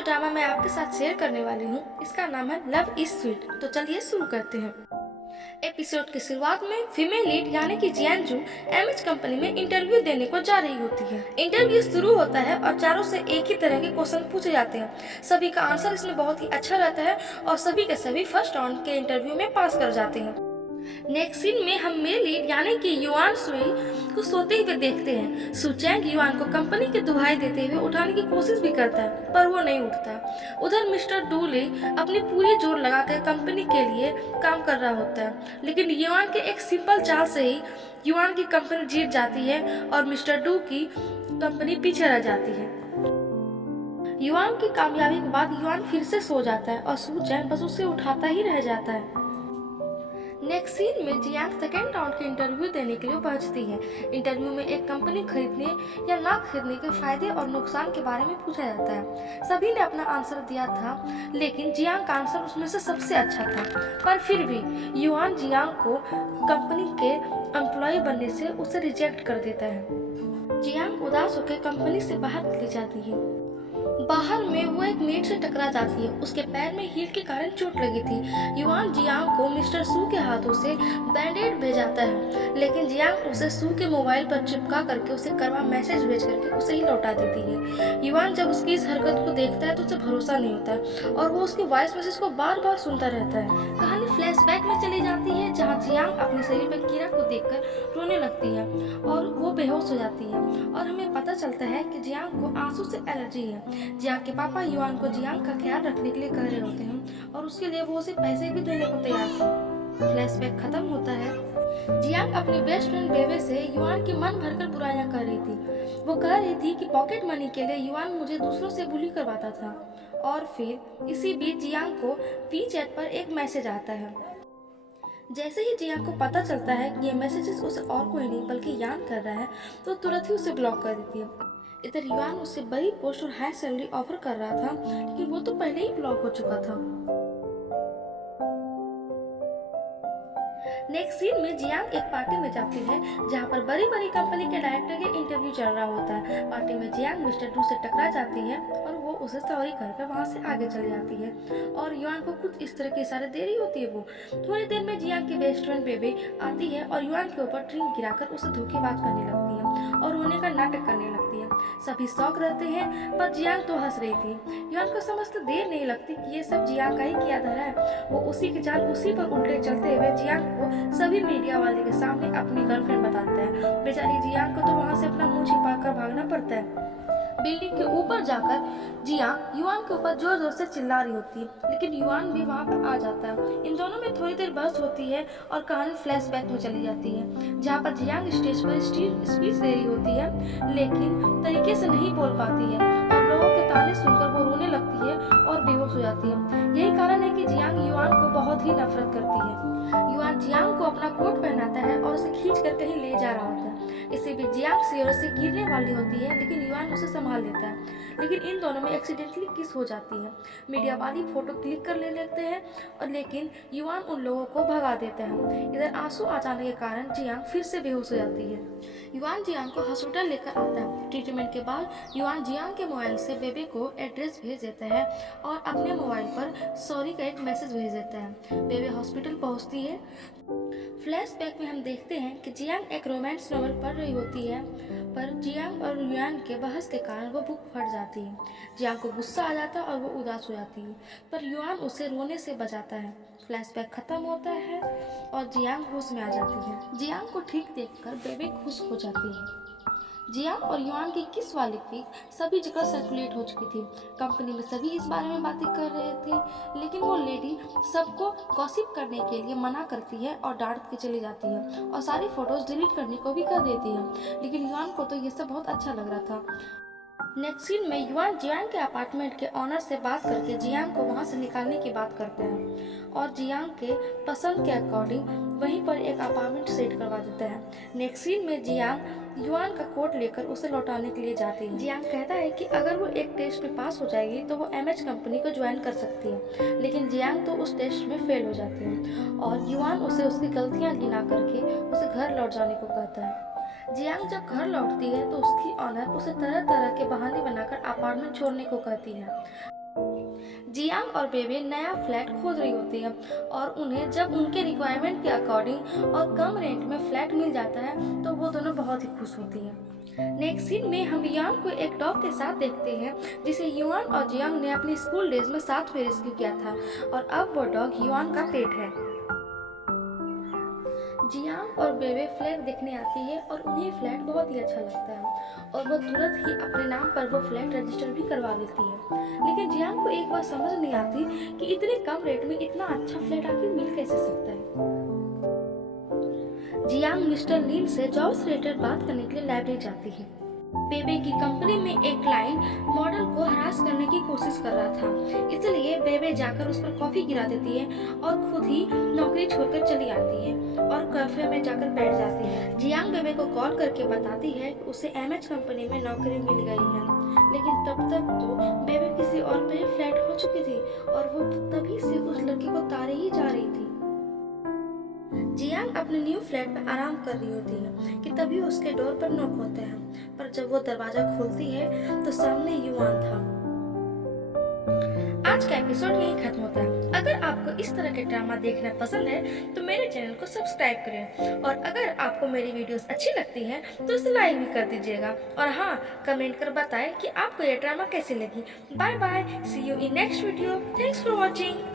जो ड्रामा मैं आपके साथ शेयर करने वाली हूँ इसका नाम है लव इज स्वीट। तो चलिए शुरू करते हैं। एपिसोड की शुरुआत में फीमेल लीड यानी कि जियांजू एमएच कंपनी में इंटरव्यू देने को जा रही होती है। इंटरव्यू शुरू होता है और चारों से एक ही तरह के क्वेश्चन पूछे जाते हैं। सभी का आंसर इसमें बहुत ही अच्छा रहता है और सभी के सभी फर्स्ट राउंड के इंटरव्यू में पास कर जाते हैं। नेक्स्ट सीन में हम मेल लीड यानी कि युआन सुई को सोते हुए देखते हैं। सुचैंग युआन को कंपनी की दुहाई देते हुए उठाने की कोशिश भी करता है पर वो नहीं उठता। उधर मिस्टर डूले अपनी पूरी जोर लगाकर कंपनी के लिए काम कर रहा होता है, लेकिन युआन के एक सिंपल चाल से ही युआन की कंपनी जीत जाती है और मिस्टर डू की कंपनी पीछे रह जाती है। युआन की कामयाबी के बाद युआन फिर से सो जाता है और सुचैंग बस उसे उठाता ही रह जाता है। नेक्स्ट सीन में जियांग सेकेंड राउंड के इंटरव्यू देने के लिए पहुंचती है। इंटरव्यू में एक कंपनी खरीदने या ना खरीदने के फायदे और नुकसान के बारे में पूछा जाता है। सभी ने अपना आंसर दिया था, लेकिन जियांग का आंसर उसमें से सबसे अच्छा था। पर फिर भी युआन जियांग को कंपनी के एम्प्लॉय बनने से उसे रिजेक्ट कर देता है। जियांग उदास होकर कंपनी से बाहर निकली जाती है। बाहर में वो एक मेट से टकरा जाती है। उसके पैर में हील के कारण चोट लगी थी। युआन जियांग को मिस्टर सू के हाथों से बैंडेड भेजाता है, लेकिन जियांग उसे सू के मोबाइल पर चिपका करके उसे करवा मैसेज भेज करके उसे ही लौटा देती है। युआन जब उसकी इस हरकत को देखता है तो उसे भरोसा नहीं होता और वो उसके वॉइस मैसेज को बार बार सुनता रहता है। कहानी फ्लैशबैक में चली जाती है जहाँ जियांग अपने शरीर पर कीड़ा को देखकर रोने लगती है और वो बेहोश हो जाती है और हमें पता चलता है कि जियांग को आंसू से एलर्जी है। जियांग के पापा युआन को जियांग का ख्याल रखने के लिए कह रहे होते हैं और उसके लिए वो उसे पैसे भी देने को तैयार थे। फ्लैशबैक खत्म होता है। जियांग अपनी बेस्ट फ्रेंड बेबे से युआन की मन भरकर बुराइयां कर रही थी। वो कह रही थी कि पॉकेट मनी के लिए युआन मुझे दूसरों से बुली करवाता था। और फिर इसी बीच जियांग को वीचैट पर एक मैसेज आता है। जैसे ही जियांग को पता चलता है कि ये मैसेजेस उसे और कोई नहीं बल्कि यान कर रहा है तो तुरंत ही उसे ब्लॉक कर देती है। इधर युआन उससे बड़ी पोस्ट और हाई सैलरी ऑफर कर रहा था, लेकिन वो तो पहले ही ब्लॉक हो चुका था। नेक्स्ट सीन में जियांग एक पार्टी में जाती है जहाँ पर बड़ी बड़ी कंपनी के डायरेक्टर के इंटरव्यू चल रहा होता है। पार्टी में जियांग मिस्टर डू से टकरा जाती है और वो उसे सॉरी करके वहाँ से आगे चली जाती है और युआन को कुछ इस तरह के इशारे दे रही होती है। वो थोड़ी देर में जियांग की बेस्ट फ्रेंड बेबे आती है और युआन के ऊपर ड्रिंक गिराकर उसे धोखेबाज करने लगती है और रोने का नाटक करने लगती है। सभी शौक रहते हैं पर जियांग तो हंस रही थी। युआन को समझते देर नहीं लगती कि ये सब जियांग का ही किया धरा है। वो उसी की चाल उसी पर उल्टे चलते हुए जियांग को सभी मीडिया वाले के सामने अपनी गर्लफ्रेंड बताता है। बेचारी जियांग को तो वहाँ से अपना मुंह छिपाकर भागना पड़ता है। बिल्डिंग के ऊपर जाकर जियांग युआन के ऊपर जोर जोर से चिल्ला रही होती है, लेकिन युआन भी वहाँ पर आ जाता है। इन दोनों में थोड़ी देर बहस होती है और कहानी फ्लैशबैक में चली जाती है जहाँ पर जियांग स्टेज पर स्पीच दे रही होती है, लेकिन तरीके से नहीं बोल पाती है और लोगों के ताने सुनकर वो रोने लगती है और बेहोश हो जाती है। यही कारण है कि जियांग युआन को बहुत ही नफरत करती है। युआन जियांग को अपना कोट पहनाता है और उसे खींच कर कहीं ले जा रहा होता है। इसी बीच जियांग सीढ़ियों से गिरने वाली होती है, लेकिन युआन उसे संभाल लेता है। लेकिन इन दोनों में एक्सीडेंटली किस हो जाती है। मीडिया वाली फोटो क्लिक कर ले लेते हैं और लेकिन युआन उन लोगों को भगा देता है। इधर आंसू आ जाने के कारण जियांग फिर से बेहोश हो जाती है। युआन जियांग को हॉस्पिटल लेकर आता है। ट्रीटमेंट के बाद युआन जियांग के मोबाइल से बेबे को एड्रेस भेज देता है और अपने मोबाइल पर सॉरी का एक मैसेज भेज देता है। बेबे हॉस्पिटल पहुंचती है। फ्लैशबैक में हम देखते हैं कि जियांग एक रोमांस नॉवल पढ़ रही होती है, पर जियांग और युआन के बहस के कारण वो बुक फट जाती है। जियांग को गुस्सा आ जाता है और वो उदास हो जाती है, पर युआन उसे रोने से बचाता है। फ्लैशबैक खत्म होता है और जियांग होश में आ जाती है। जियांग को ठीक देखकर बेबे खुश हो जाती है। जियांग और युआन की किस वाली पिक सभी जगह सर्कुलेट हो चुकी थी। कंपनी में सभी इस बारे में बातें कर रहे थे, लेकिन वो लेडी सबको गॉसिप करने के लिए मना करती है और डांट के चली जाती है और सारी फोटोज डिलीट करने को भी कर देती है। लेकिन युआन को तो ये सब बहुत अच्छा लग रहा था। नेक्स्ट सीन में युआन जियांग के अपार्टमेंट के ऑनर से बात करके जियांग को वहां से निकालने की बात करते हैं और जियांग के पसंद के अकॉर्डिंग वहीं पर एक अपार्टमेंट सेट करवा देता है। नेक्स्ट सीन में जियांग युआन का कोट लेकर उसे लौटाने के लिए जाती है। जियांग कहता है कि अगर वो एक टेस्ट में पास हो जाएगी तो वो एमएच कंपनी को ज्वाइन कर सकती है, लेकिन जियांग तो उस टेस्ट में फेल हो जाती है और युआन उसे उसकी गलतियां गिना करके उसे घर लौट जाने को कहता है। जियांग जब घर लौटती है तो उसकी ऑनर उसे तरह तरह के बहाने बनाकर अपार्टमेंट छोड़ने को कहती है। जियांग और बेबे नया फ्लैट खोज रही होती है और उन्हें जब उनके रिक्वायरमेंट के अकॉर्डिंग और कम रेंट में फ्लैट मिल जाता है तो वो दोनों बहुत ही खुश होती हैं। नेक्स्ट सीन में हम युआन को एक डॉग के साथ देखते हैं जिसे युआन और जियांग ने अपनी स्कूल डेज में साथ में रेस्क्यू किया था और अब वो डॉग युआन का पेट है। जियांग और बेबे फ्लैट देखने आती है और उन्हें फ्लैट बहुत ही अच्छा लगता है और वो तुरंत ही अपने नाम पर वो फ्लैट रजिस्टर भी करवा लेती है। लेकिन जियांग को एक बात समझ नहीं आती कि इतने कम रेट में इतना अच्छा फ्लैट आखिर मिल कैसे सकता है। जियांग मिस्टर लिन से जॉब से रिलेटेड बात करने के लिए लाइब्रेरी जाती है। बेबे की कंपनी में एक क्लाइंट मॉडल को हरास करने की कोशिश कर रहा था, इसलिए बेबे जाकर उस पर कॉफी गिरा देती है और खुद ही नौकरी छोड़कर चली आती है और कैफे में जाकर बैठ जाती है। जियांग बेबे को कॉल करके बताती है कि उसे एमएच कंपनी में नौकरी मिल गई है, लेकिन तब तक तो बेबे किसी और पे फ्लैट हो चुकी थी और वो तभी से उस लड़की को तारे ही जा रही थी। जियांग अपने न्यू फ्लैट में आराम कर रही होती है कि तभी उसके डोर पर नॉक होता है, पर जब वो दरवाजा खोलती है तो सामने युआन था। आज का एपिसोड यहीं खत्म होता है। अगर आपको इस तरह के ड्रामा देखना पसंद है तो मेरे चैनल को सब्सक्राइब करें और अगर आपको मेरी वीडियोस अच्छी लगती हैं तो उसे लाइक भी कर दीजिएगा और हाँ, कमेंट कर बताएं कि आपको ये ड्रामा कैसी लगी। Bye bye, see you in next video. Thanks for watching.